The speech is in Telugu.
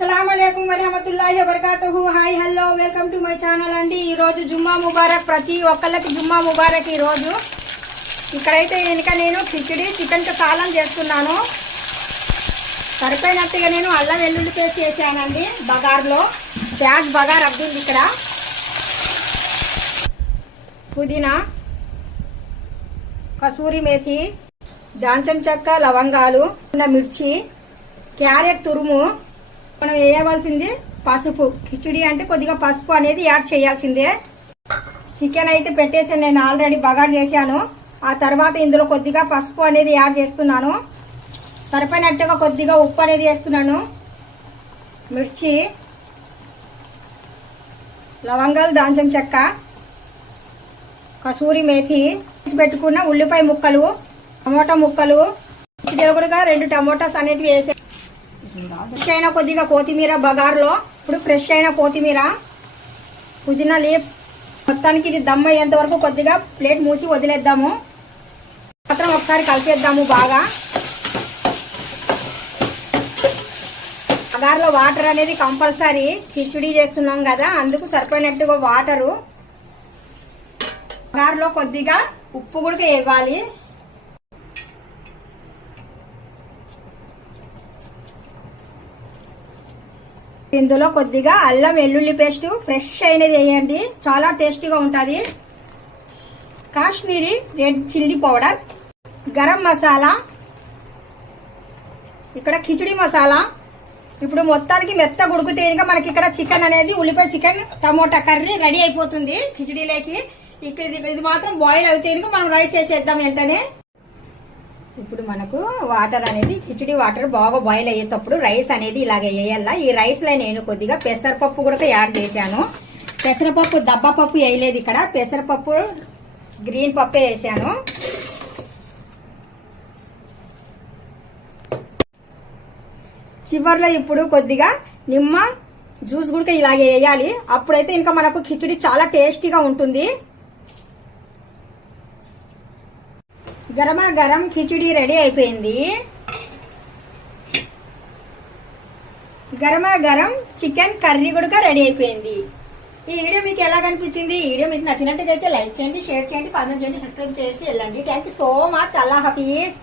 అస్సలాముఅలైకుం వరహమతుల్లాహి వబరకాతుహు. Hi hello welcome to my channel అండి. ఈరోజు జుమ్మా ముబారక్, ప్రతి ఒక్కళ్ళకి జుమ్మా ముబారక్. ఈరోజు ఇక్కడైతే నేను కిచిడి చికెన్తో కాలం చేస్తున్నాను. సరిపోయినట్టుగా నేను అల్లం వెల్లుల్లి పేస్ట్ చేశానండి. బగార్లో ప్యాజ్ బగార్ అబ్దుల్, ఇక్కడ పుదీనా, కసూరి మేథి, దాల్చిన చెక్క, లవంగాలు, మిర్చి, క్యారెట్ తురుము. మనం వేయవలసింది పసుపు. కిచిడి అంటే కొద్దిగా పసుపు అనేది యాడ్ చేయాల్సిందే. చికెన్ అయితే పెట్టేసాను, నేను ఆల్రెడీ బగార్ చేశాను. ఆ తర్వాత ఇందులో కొద్దిగా పసుపు అనేది యాడ్ చేస్తున్నాను. సరిపోయినట్టుగా కొద్దిగా ఉప్పు అనేది వేస్తున్నాను. మిర్చి, లవంగాలు, దాల్చిన చెక్క, కసూరి మేథి, పెట్టుకున్న ఉల్లిపాయ ముక్కలు, టమోటా ముక్కలు, కూడా 2 టమోటాస్ అనేవి వేసే. ఫ్రెష్ అయిన కొద్దిగా కొత్తిమీర బగార్లో. ఇప్పుడు ఫ్రెష్ అయిన కొత్తిమీర, పుదీనా లీవ్స్. మొత్తానికి ఇది దమ్ అయ్యేంత వరకు కొద్దిగా ప్లేట్ మూసి వదిలేద్దాము. మాత్రం ఒకసారి కలిపేద్దాము బాగా. బగార్లో వాటర్ అనేది కంపల్సరీ, కిచిడి చేస్తున్నాం కదా, అందుకు సరిపోయినట్టుగా వాటరు. బగార్లో కొద్దిగా ఉప్పు కూడా ఇవ్వాలి. ఇందులో కొద్దిగా అల్లం వెల్లుల్లి పేస్ట్ ఫ్రెష్ అయినది వేయండి, చాలా టేస్టీగా ఉంటుంది. Kashmiri red chilli powder, garam masala, ఇక్కడ కిచిడి మసాలా. ఇప్పుడు మొత్తానికి మెత్తగా ఉడికితే మనకి ఇక్కడ చికెన్ అనేది, ఉల్లిపాయ చికెన్ టమోటా కర్రీ రెడీ అయిపోతుంది కిచిడీలోకి. ఇది మాత్రం బాయిల్ అవుతే మనం రైస్ వేసేద్దాం వెంటనే. ఇప్పుడు మనకు వాటర్ అనేది, కిచిడి వాటర్ బాగా బాయిల్ అయ్యేటప్పుడు రైస్ అనేది ఇలాగే వేయాల. ఈ రైస్ లో నేను కొద్దిగా పెసరపప్పు కూడా యాడ్ చేశాను. పెసరపప్పు దబ్బపప్పు వేయలేదు, ఇక్కడ పెసరపప్పు గ్రీన్ పప్పే వేసాను. చివర్లో ఇప్పుడు కొద్దిగా నిమ్మ జ్యూస్ కూడా ఇలాగే వేయాలి. అప్పుడైతే ఇంకా మనకు కిచిడి చాలా టేస్టీగా ఉంటుంది. గరమా గరం కిచిడి రెడీ అయిపోయింది. గరమా గరం చికెన్ కర్రీ కూడా రెడీ అయిపోయింది. ఈ వీడియో మీకు ఎలా కనిపించింది? ఈ వీడియో మీకు నచ్చినట్టుగా అయితే లైక్ చేయండి, షేర్ చేయండి, కామెంట్ చేయండి, సబ్స్క్రైబ్ చేసి వెళ్ళండి. Thank you so much. Allah Hafeez.